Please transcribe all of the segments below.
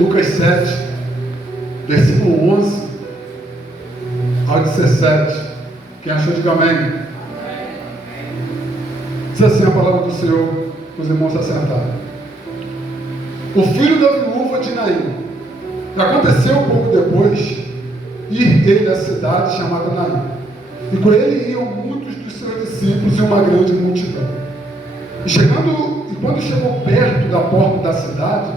Lucas 7, versículo 11 ao 17. Quem achou, diga amém. Diz assim a palavra do Senhor, os irmãos se assentaram. O filho da viúva de Naim. Aconteceu pouco depois ir ele à cidade chamada Naim, e com ele iam muitos dos seus discípulos e uma grande multidão. E quando chegou perto da porta da cidade,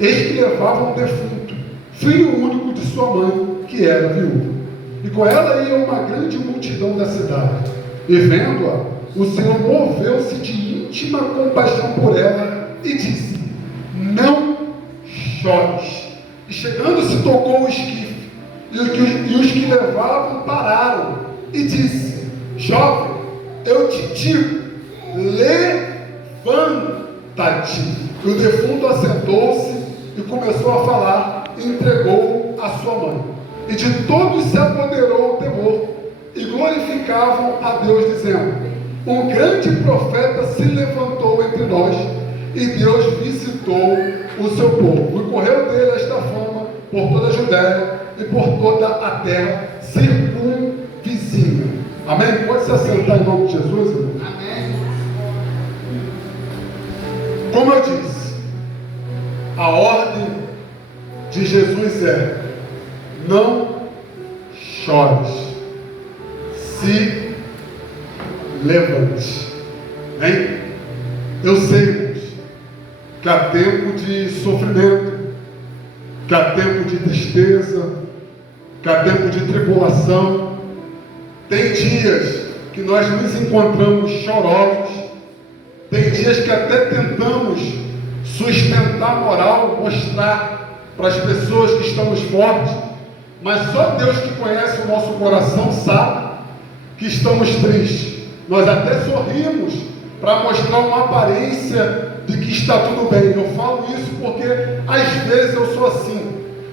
eis que levava um defunto, filho único de sua mãe, que era viúva. E com ela ia uma grande multidão da cidade. E vendo-a, o Senhor moveu-se de íntima compaixão por ela e disse: não chores. E chegando-se, tocou o esquife, e os que levavam pararam, e disse: jovem, eu te digo, levanta-te. E o defunto assentou-se e começou a falar, e entregou a sua mãe. E de todos se apoderou o temor, e glorificavam a Deus, dizendo: um grande profeta se levantou entre nós, e Deus visitou o seu povo. E correu dele esta fama por toda a Judéia e por toda a terra circunvizinha. Amém? Pode se assentar em nome de Jesus, irmão? Amém. Como eu disse, a ordem de Jesus é: não chores, se levante. Amém? Eu sei, irmãos, que há tempo de sofrimento, que há tempo de tristeza, que há tempo de tribulação. Tem dias que nós nos encontramos chorosos, tem dias que até tentamos sustentar a moral, mostrar para as pessoas que estamos fortes, mas só Deus que conhece o nosso coração sabe que estamos tristes. Nós até sorrimos para mostrar uma aparência de que está tudo bem. Eu falo isso porque às vezes eu sou assim.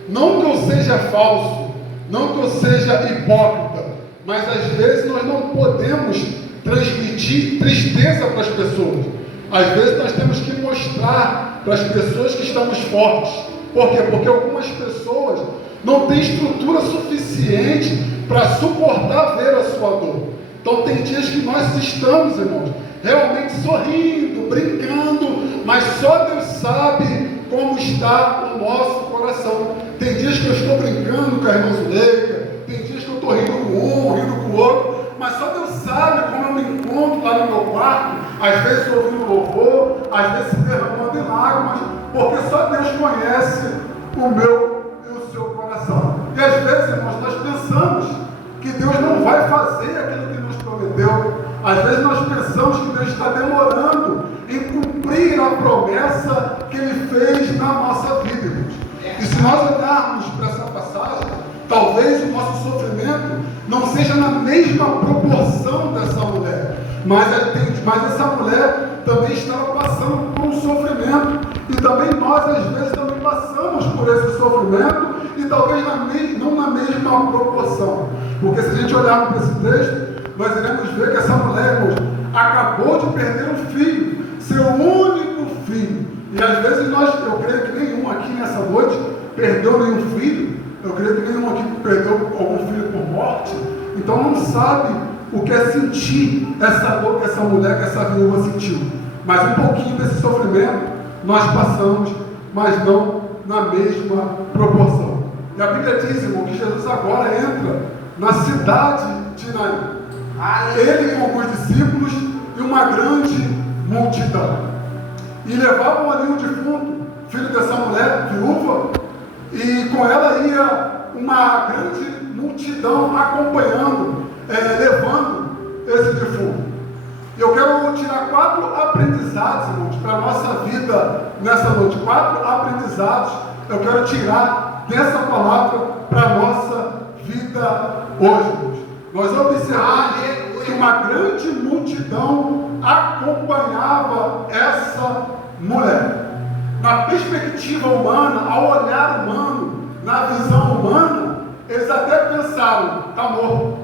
Não que eu seja falso, não que eu seja hipócrita, mas às vezes nós não podemos transmitir tristeza para as pessoas. Às vezes nós temos que mostrar para as pessoas que estamos fortes. Por quê? Porque algumas pessoas não têm estrutura suficiente para suportar ver a sua dor. Então tem dias que nós estamos, irmãos, realmente sorrindo, brincando, mas só Deus sabe como está o nosso coração. Tem dias que eu estou brincando com a irmã Zuleika, tem dias que eu estou rindo com um, rindo com o outro, mas só Deus sabe como eu me encontro lá no meu quarto, às vezes ouvindo louvor, às vezes se derramando em lágrimas, porque só Deus conhece o meu e o seu coração. E às vezes, irmãos, nós pensamos que Deus não vai fazer aquilo que nos prometeu. Às vezes nós pensamos que Deus está demorando em cumprir a promessa que Ele fez na nossa vida, irmãos. E se nós olharmos para essa passagem, talvez o nosso sofrimento não seja na mesma proporção dessa mulher, mas essa mulher também estava passando por um sofrimento, e também nós às vezes também passamos por esse sofrimento, e talvez não na mesma proporção, porque se a gente olhar para esse texto, nós iremos ver que essa mulher, irmãos, acabou de perder um filho, seu único filho. E às vezes eu creio que nenhum aqui nessa noite perdeu nenhum filho, eu creio que nenhum aqui perdeu algum filho por morte, então não sabe o que é sentir essa dor que essa mulher, que essa viúva sentiu. Mas um pouquinho desse sofrimento nós passamos, mas não na mesma proporção. E a Bíblia diz, irmão, que Jesus agora entra na cidade de Naim. Ele com alguns discípulos e uma grande multidão. E levavam ali um defunto, filho dessa mulher, viúva, e com ela ia uma grande multidão acompanhando, levando esse defunto. Eu quero tirar 4 aprendizados, irmãos, para a nossa vida nessa noite. 4 aprendizados eu quero tirar dessa palavra para a nossa vida hoje, irmãos. Nós observamos que uma grande multidão acompanhava essa mulher. Na perspectiva humana, ao olhar humano, na visão humana, eles até pensaram: está morto.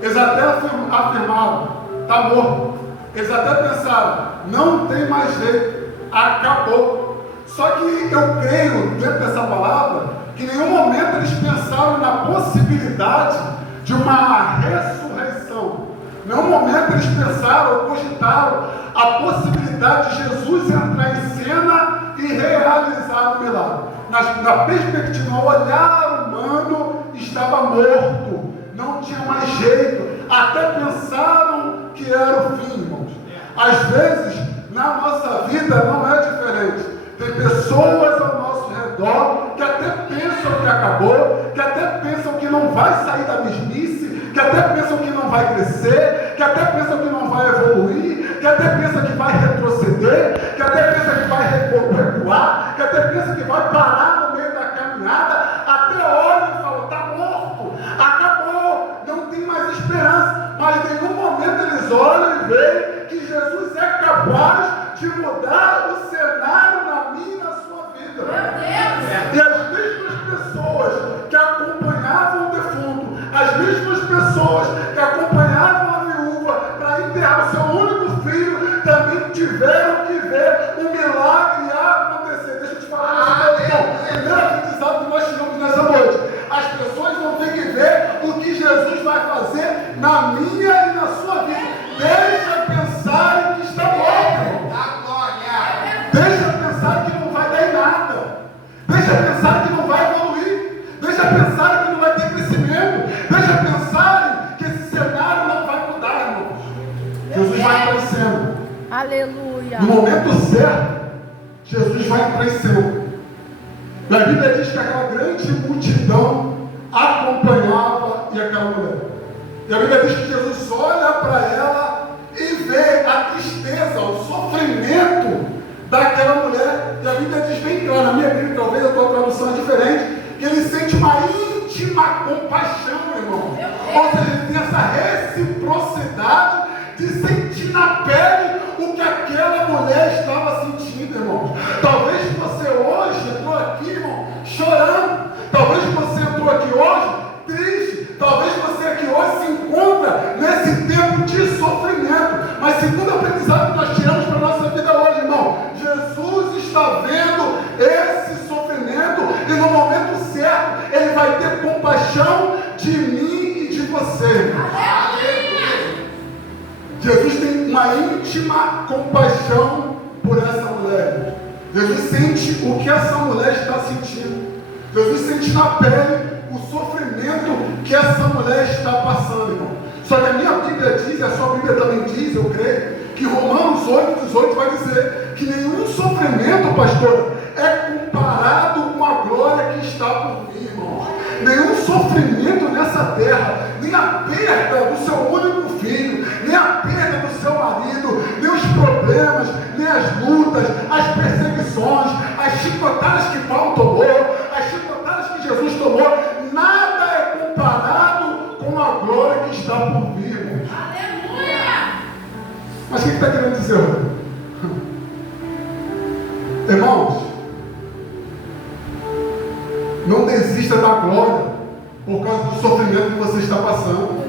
Eles até afirmaram: está morto. Eles até pensaram: não tem mais jeito, acabou. Só que eu creio, dentro dessa palavra, que em nenhum momento eles pensaram na possibilidade de uma ressurreição. Em nenhum momento eles pensaram ou cogitaram a possibilidade de Jesus entrar em cena e realizar o milagre. Na perspectiva, o olhar humano estava morto, não tinha mais jeito. Até pensaram que era o fim, irmãos. Às vezes, na nossa vida não é diferente. Tem pessoas ao nosso redor que até pensam que acabou, que até pensam que não vai sair da mesmice, que até pensam que não vai crescer, que até pensam que não vai evoluir, que até pensam que vai retroceder, que até pensam que vai recuar, que até pensam que vai parar no meio da caminhada, até olham e falam, está morto, acabou, não tem mais esperança. Mas em nenhum momento eles olham e veem que Jesus é capaz de mudar o cenário na minha e na sua vida. E as mesmas pessoas que acompanhavam o defunto, as mesmas pessoas que acompanhavam a viúva para enterrar o seu único filho, também tiveram que ver o milagre acontecer. Deixa eu te falar, o primeiro aprendizado que nós tivemos nessa noite. As pessoas vão ter que ver o que Jesus vai fazer na minha e na sua vida. Deixa pensar que está morto. Deixa pensar que não vai dar em nada. Deixa pensar que não vai evoluir. Deixa pensar que não vai ter crescimento. Deixa pensar que esse cenário não vai mudar, irmãos. Jesus vai entrar em cena. Aleluia. No momento certo, Jesus vai entrar em cena. A Bíblia diz que aquela grande multidão acompanhava e aquela mulher. E a Bíblia diz que Jesus olha para ela e vê a tristeza, o sofrimento daquela mulher. E a Bíblia diz bem claro, na minha Bíblia, talvez a tua tradução é diferente, que ele sente uma íntima compaixão, irmão. Ou seja, ele tem essa reciprocidade de sentir na pele o que aquela mulher estava sentindo, irmão. Talvez você hoje entrou aqui, irmão, chorando. Talvez você entrou aqui hoje triste. Talvez você aqui hoje se encontra nesse tempo de sofrimento. Mas segundo aprendizado que nós tiramos para a nossa vida hoje, irmão, Jesus está vendo esse sofrimento e no momento certo Ele vai ter compaixão de mim e de você. Jesus tem uma íntima compaixão por essa mulher. Jesus sente o que essa mulher está sentindo. Jesus sente na pele o sofrimento que essa mulher está passando, irmão. Só que a minha Bíblia diz, a sua Bíblia também diz, eu creio, que Romanos 8,18 vai dizer que nenhum sofrimento, pastor, é comparado com a glória que está por vir, irmão. Nenhum sofrimento nessa terra, nem a perda do seu único filho, nem a perda do seu marido, nem os problemas, nem as lutas, as perseguições, as chicotadas que Paulo tomou, as chicotadas que Jesus tomou, nada é comparado com a glória que está por vir, irmãos. Aleluia! Mas o que está querendo dizer, irmãos? Não desista da glória por causa do sofrimento que você está passando.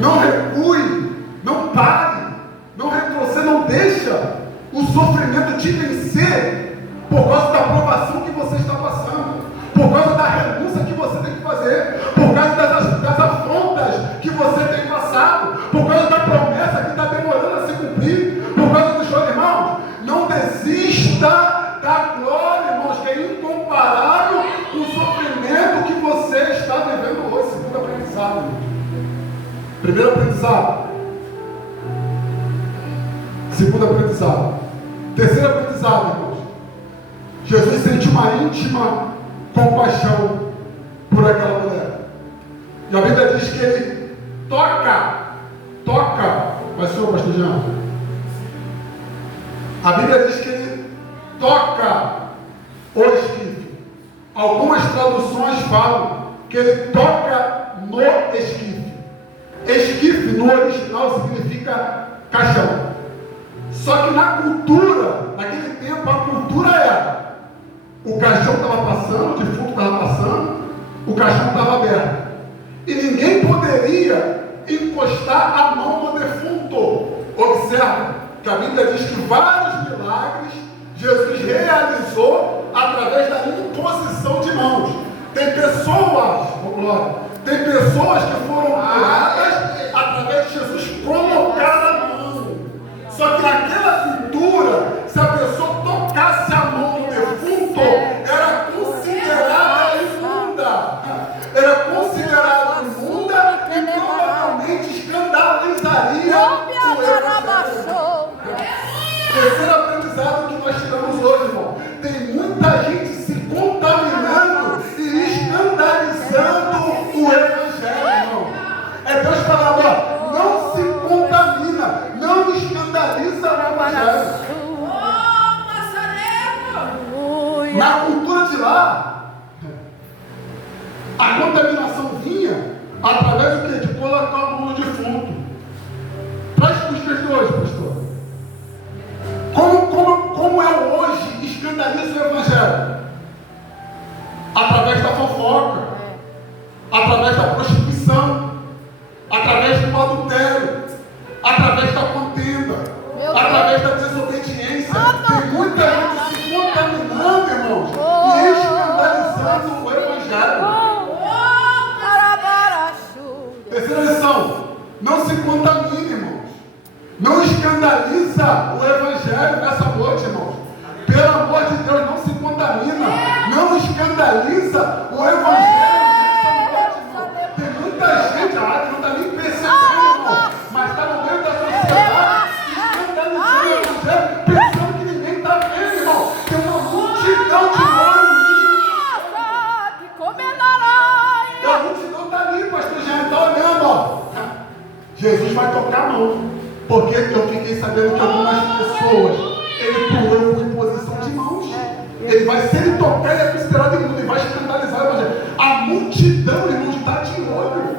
Não recue, não pare, não retroceda, não deixa o sofrimento te vencer por causa da provação que você está passando, por causa da renúncia que você tem que fazer, por causa das afrontas que você tem passado, por causa da promessa que está demorando a se cumprir, por causa do choro, irmãos. Não desista da glória, irmãos, que é incomparável com o sofrimento que você está vivendo hoje. Segundo aprendizado, irmãos. Primeiro aprendizado. Segundo aprendizado. Terceiro aprendizado, irmãos. Jesus sente uma íntima compaixão por aquela mulher. E a Bíblia diz que ele toca. Mas senhor, pastor Jean, a Bíblia diz que ele toca o esquife. Algumas traduções falam que ele toca no esquife. Esquife no original significa caixão. Só que na cultura, naquele tempo, a cultura era: o caixão estava passando, o defunto estava passando, o caixão estava aberto. E ninguém poderia encostar a mão no defunto. Observa que a Bíblia diz que vários milagres Jesus realizou começou através da imposição de mãos. Tem pessoas, glória, tem pessoas que foram curadas através de Jesus colocar a mão. Só que naquela cultura, se a pessoa tocasse a mão no defunto, era considerada imunda. Era considerada imunda e provavelmente escandalizaria o evangelho. Terceiro aprendizado que nós tiramos hoje, irmão. Tem muita gente se contaminando e escandalizando o evangelho, irmão. É Deus falando, ó, não se contamina, não escandaliza o evangelho. Na cultura de lá, a contaminação vinha através do quê? De colocar a mão no defunto. Traz para os pastores, pastor. Como eu hoje escandalizo o evangelho? Através da fofoca, através da prostituição, através do adultério, através da contenda, através da desobediência. Tem muita gente se contaminando, irmãos, e escandalizando o evangelho. Terceira lição: não se contamine, irmãos. Não escandaliza o evangelho nessa noite, irmãos. Pelo amor de Deus, não se contamina. Não escandaliza o evangelho nessa noite, irmão. Tem muita gente, que não está nem percebendo, irmão, mas está no meio da sociedade, escandalizando o evangelho, pensando que ninguém está vendo, irmão. Tem uma multidão de olhos. E a multidão está ali, pastor Jean, está olhando, ó. Jesus vai tocar a mão. Porque eu fiquei sabendo que algumas pessoas, ele pulou com imposição de mãos. Ele vai, se ele tocar, ele é considerado imundo, ele vai escandalizar o evangelho. A multidão, irmãos, está de olho.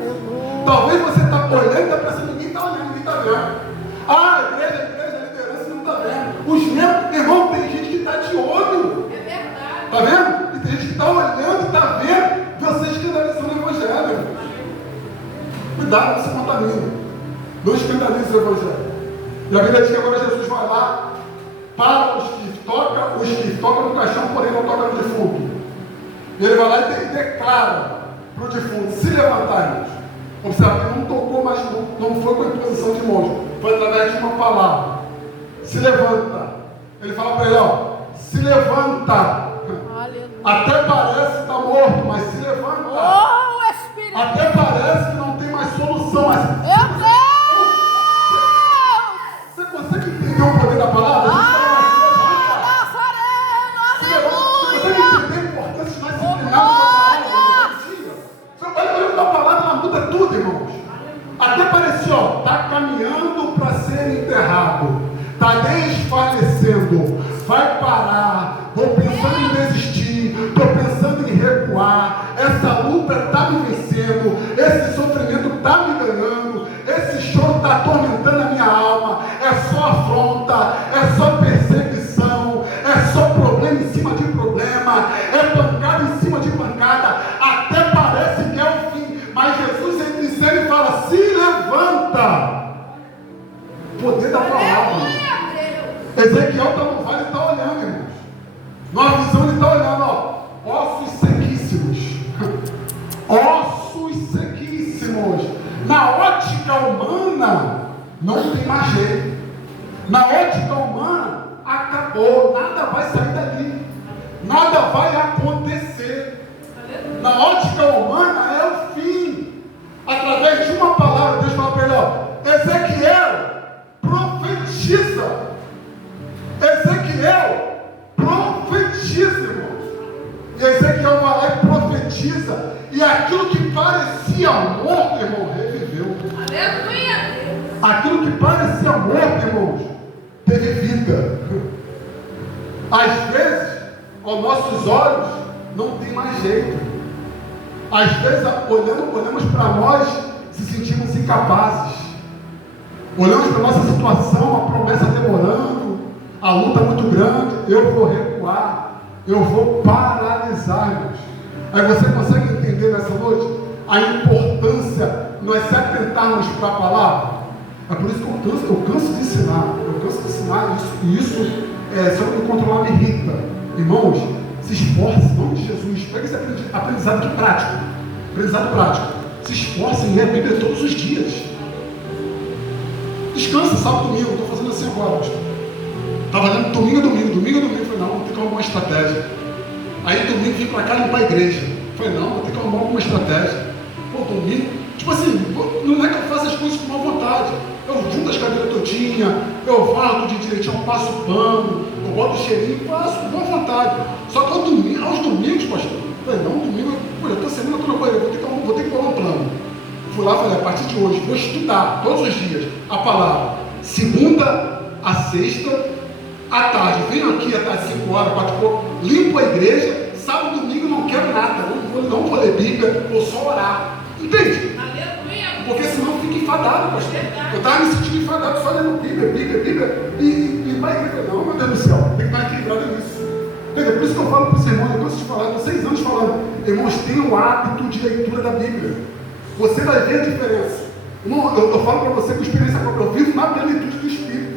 Talvez você está olhando e está pensando, ninguém está olhando, ninguém está vendo. A igreja, a liderança não está vendo. Os membros, irmão, tem gente que está de olho. É verdade. Está vendo? E tem gente que está olhando e está vendo você escandalizando o evangelho. Cuidado, não se contamina. Não escandaliza o evangelho. E a Bíblia diz que agora Jesus vai lá para os que tocam no caixão, porém não tocam no defunto. Ele vai lá e declara para o defunto se levantar, irmãos. Observe que não tocou, mas não foi com imposição de mãos, foi através de uma palavra. Se levanta. Ele fala para ele, ó, se levanta. Até parece estar morto, mas se levanta. Até parece que não tem mais solução, mas você que entendeu o poder da palavra? Você consegue entender a importância de nós entendermos a palavra? Olha a palavra, ela muda tudo, irmãos. Até parecia, ó, está caminhando para ser enterrado, está desfalecendo, vai parar, estou pensando em desistir, estou pensando em recuar, essa luta está me vencendo, esse sofrimento está me ganhando, esse choro está atormentando a minha alma, é só afronta, é só perseguição, é só problema em cima de problema, é pancada em cima de pancada, até parece que é o fim, mas Jesus entra em cena e fala, se levanta. Poder da palavra. Ezequiel está no vale e está olhando, irmãos. Numa visão ele está olhando, ó, ossos sequíssimos. Ossos sequíssimos. Na ótica humana, não tem mais jeito. Na ótica humana, acabou. Nada vai sair dali. Nada vai acontecer. Na ótica humana, é o fim. Através de uma palavra, Deus fala para ele, ó, Ezequiel, profetiza. Ezequiel, profetiza, irmãos. E Ezequiel vai lá e profetiza. E aquilo que parecia morto, irmão, reviveu. Aleluia! Aquilo que parecia morto, irmãos, teve vida. Às vezes, aos nossos olhos, não tem mais jeito. Às vezes, olhamos para nós, se sentimos incapazes. Olhamos para a nossa situação, a promessa demorando, a luta muito grande, eu vou recuar, eu vou paralisar, irmãos. Aí você consegue entender nessa noite a importância de nós se atentarmos para a palavra? É por isso que eu canso de ensinar isso, e isso, se eu não me controlar, me irrita. Irmãos, se esforcem, em nome de Jesus. Pega esse aprendizado aqui prático. Aprendizado prático. Se esforcem em ler a Bíblia todos os dias. Descansa, sábado, domingo. Estou fazendo assim agora. Estava lendo domingo a domingo. Falei, não, vou ter que arrumar uma estratégia. Aí domingo vim para cá limpar a igreja. Falei, não, vou ter que arrumar alguma estratégia. Pô, domingo. Tipo assim, não é que eu faço as coisas com má vontade. Eu junto as cadeiras todinha, eu varro tudo direitinho, eu passo o pano, eu boto o cheirinho, faço com boa vontade. Só que aos domingos, pastor, eu falei, não, domingo, eu estou semana toda corrida, vou ter que colocar um plano. Fui lá e falei, a partir de hoje, vou estudar todos os dias a palavra, segunda a sexta, à tarde, venho aqui até 5 horas, 4 e pouco, limpo a igreja, sábado e domingo não quero nada, não vou ler Bíblia, vou só orar. Entende? Porque senão fica enfadado, pastor. Eu estava me sentindo enfadado só lendo Bíblia, e vai igreja. Não, meu Deus do céu, tem que estar equilibrado nisso. Entendeu? Por isso que eu falo para os irmãos, depois de falar, 6 anos falando, irmãos, tenham o hábito de leitura da Bíblia. Você vai ver a diferença. Irmão, eu falo para você com experiência própria, eu vivo na plenitude do Espírito.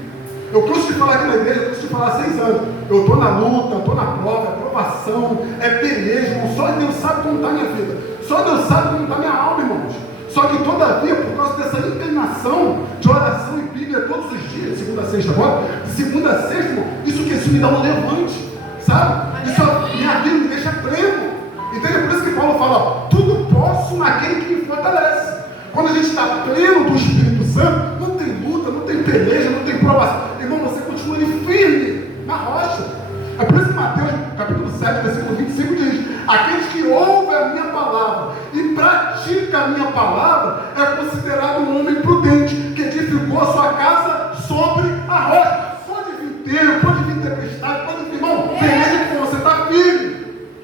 Eu canso de falar aqui na igreja, eu canso de falar há 6 anos. Eu estou na luta, estou na prova, é provação, é peleja, irmão. Só Deus sabe como está a minha vida. Só Deus sabe como está a minha alma, irmãos. Só que todavia, por causa dessa inclinação de oração e Bíblia todos os dias, segunda a sexta agora, de segunda a sexta, irmão, isso me dá um levante, sabe? Isso minha vida me deixa pleno. Entendeu? Por isso que Paulo fala, tudo posso naquele que me fortalece. Quando a gente está pleno do Espírito Santo, não tem luta, não tem peleja, não tem provação. Irmão, você continua ali firme na rocha. É por isso que Mateus, capítulo 7, versículo 25 diz, aqueles que ouvem a minha palavra e praticam a minha palavra é considerado um homem prudente, que edificou a sua casa sobre a rocha. Pode vir tempo, pode vir tempestade, pode vir, irmão, beleza que você está firme.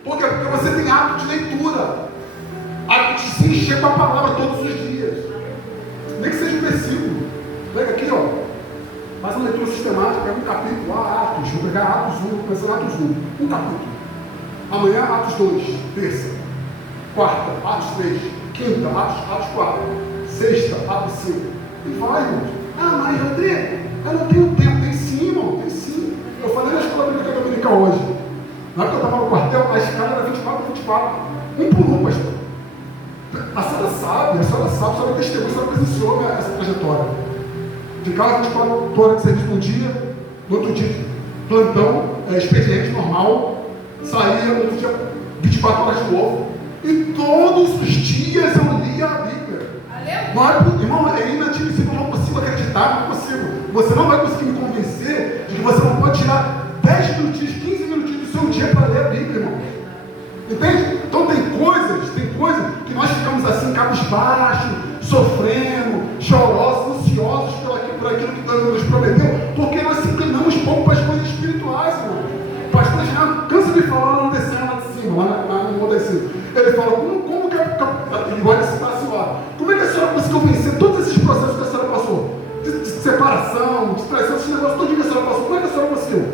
Por quê? Porque você tem hábito de leitura, hábito de se encher com a palavra todos os dias. Nem que seja um versículo. Pega aqui, ó. Faz uma leitura sistemática, pega um capítulo, Atos, vou pegar Atos 1, vou começar Atos 1, um capítulo. Amanhã, Atos 2, terça. Quarta, Atos 3. Quinta, Atos 4. Sexta, Atos 5. E vai, irmão. Ah, mas Rodrigo, eu não tenho tempo. Tem sim, irmão, tem sim. Eu falei na escola bíblica dominical hoje. Na época que eu estava no quartel, a escala era 24. Um por um, pastor. A senhora sabe, a senhora testemunha, a senhora presenciou essa trajetória. Ficava 24 horas de serviço no dia, no outro dia, plantão, expediente normal, saía no outro dia 24 horas de novo. E todos os dias eu lia a Bíblia. Irmão, é inadmissível, eu não consigo acreditar, não consigo. Você não vai conseguir me convencer de que você não pode tirar 10 minutinhos, 15 minutinhos do seu dia para ler a Bíblia, irmão. Entende? Então tem coisas que nós ficamos assim, cabisbaixos, sofrendo, chorosos, ansiosos por aquilo que Deus nos prometeu, porque nós se inclinamos pouco para as coisas espirituais, irmão. O pastor já cansa de falar lá no descendo lá de cima, lá no mundo de cima. Ele fala, como que ele gosta de citar assim lá, como é que a senhora conseguiu vencer todos esses processos que a senhora passou? De separação, de traição, esse negócio todo que a senhora passou, como é que a senhora conseguiu?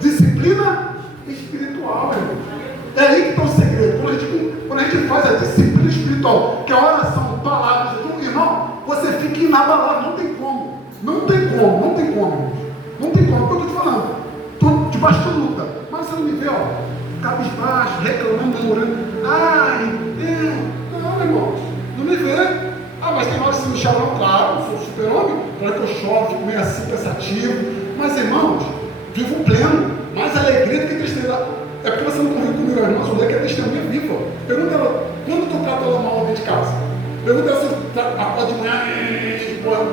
Disciplina espiritual, irmão. É aí que está o segredo. Quando a gente faz a disciplina espiritual, que é a oração, palavras, irmão, você fica inabalável, não tem como. Não tem como. Não tem como, eu estou te falando. Estou debaixo de luta. Mas você não me vê, ó, cabisbaixo, reclamando, murmurando. Não, irmão, não me vê. Mas tem hora que você me chama, claro, eu sou super-homem, na hora que eu choro, fico meio assim, pensativo. Mas, irmãos, vivo pleno, mais alegria do que tristeza. É porque você não convive comigo, irmãos, o que é testemunha viva. Pergunta ela, quando tu trata ela mal dentro de casa? Pergunta ela se acorda de manhã,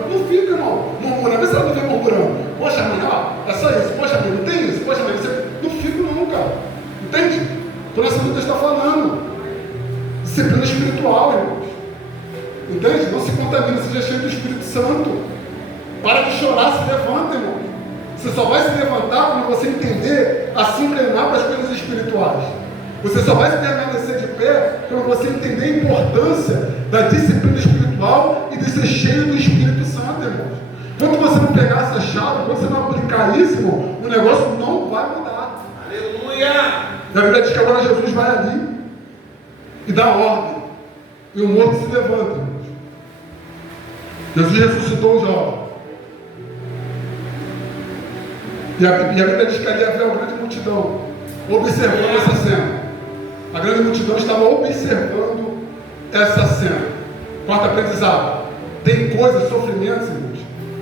não fica, irmão, murmurando, vê se ela não vem murmurando. Poxa, mãe, ó, é só isso, poxa, mãe, não tem isso, poxa, mãe, você não fica não, cara. Entende? Por essa luta está falando. Disciplina espiritual, irmãos. Entende? Não se contamina, seja cheio do Espírito Santo. Para de chorar, se levanta, irmão. Você só vai se levantar quando você entender a se inclinar para as coisas espirituais. Você só vai se permanecer de pé quando você entender a importância da disciplina espiritual e de ser cheio do Espírito Santo, irmãos. Quando você não pegar essa chave, quando você não aplicar isso, irmão, o negócio não vai mudar. Aleluia! Na verdade, diz que agora Jesus vai ali e dá ordem. E o morto se levanta, irmãos. Jesus ressuscitou o jovem. E a Bíblia diz que ali havia uma grande multidão. observando essa cena. A grande multidão estava observando essa cena. Quarto aprendizado: tem coisas, sofrimentos, irmãos,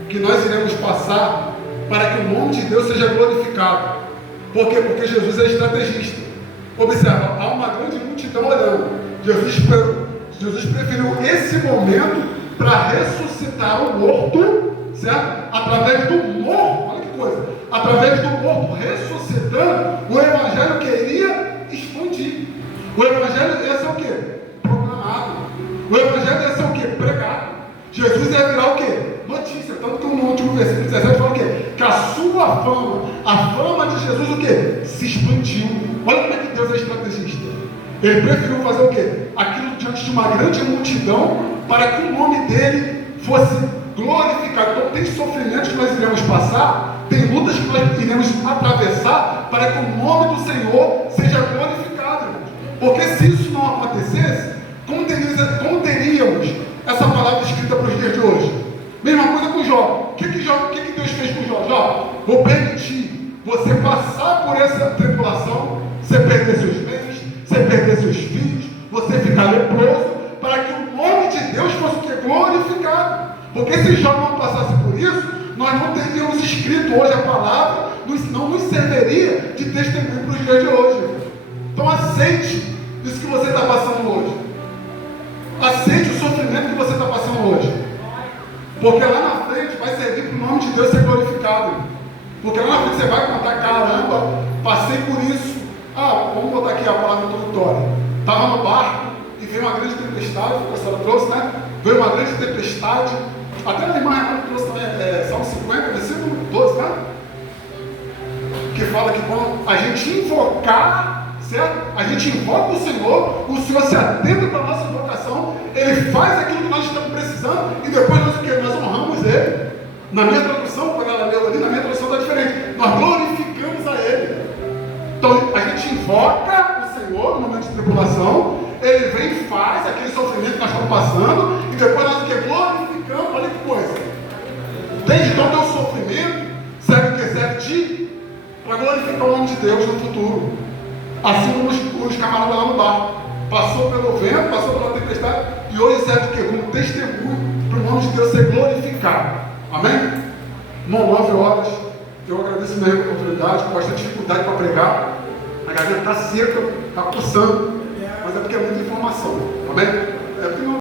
que nós iremos passar para que o nome de Deus seja glorificado. Por quê? Porque Jesus é estrategista. Observa, há uma grande multidão olhando. Jesus preferiu esse momento para ressuscitar o morto, certo? Através do morto, olha que coisa, através do morto ressuscitando, o Evangelho queria expandir. O Evangelho ia ser o quê? Proclamado. O Evangelho ia ser o quê? Pregado. Jesus ia virar o quê? Notícia. Tanto que no último versículo 17 fala o quê? Que a sua fama, a fama de Jesus, o quê? Se expandiu. Olha como é que Deus é estrategista. Ele preferiu fazer o quê? Aquilo diante de uma grande multidão, para que o nome dele fosse glorificado. Então tem sofrimentos que nós iremos passar, tem lutas que nós iremos atravessar, para que o nome do Senhor seja glorificado, irmãos. Porque se isso não acontecesse, como teríamos essa palavra escrita para os dias de hoje? Mesma coisa com Jó. O que Deus fez com Jó? Jó, vou permitir você passar por essa tribulação, você perder seus bens, você perder seus filhos, você ficar leproso, para que o nome de Deus fosse glorificado. Porque se Jó não passasse por isso, nós não teríamos escrito hoje a palavra, não nos serviria de testemunho para os dias de hoje. Então aceite isso que você está passando hoje. Aceite o sofrimento que você está passando hoje. Porque lá na frente vai servir para o nome de Deus ser glorificado. Porque lá na frente você vai contar: caramba, passei por isso. Vamos botar aqui a palavra introdutória. Estava no barco e veio uma grande tempestade, o professor trouxe, né? Veio uma grande tempestade. Até a irmã Renata trouxe também, Salmo 50, versículo 12, né? Que fala que quando a gente invocar, certo? A gente invoca o Senhor se atenta para a nossa invocação, Ele faz aquilo que nós estamos precisando, e depois nós o quê? Nós honramos Ele. Na minha tradução, quando ela leu ali, na minha tradução está diferente. Nós glorificamos a Ele. Então a gente invoca o Senhor no momento de tribulação, Ele vem e faz aquele sofrimento que nós estamos passando, e depois nós o que? Glorificamos. Olha que coisa. Desde então, teu sofrimento serve o que? Serve para glorificar o nome de Deus no futuro. Assim como os camaradas lá no barco. Passou pelo vento, passou pela tempestade, e hoje serve o que? Como testemunho para o nome de Deus ser glorificado. Amém? 9 horas. Eu agradeço a minha oportunidade, com bastante dificuldade para pregar. A garganta está seca, está coçando, mas é porque é muita informação. Amém? É porque não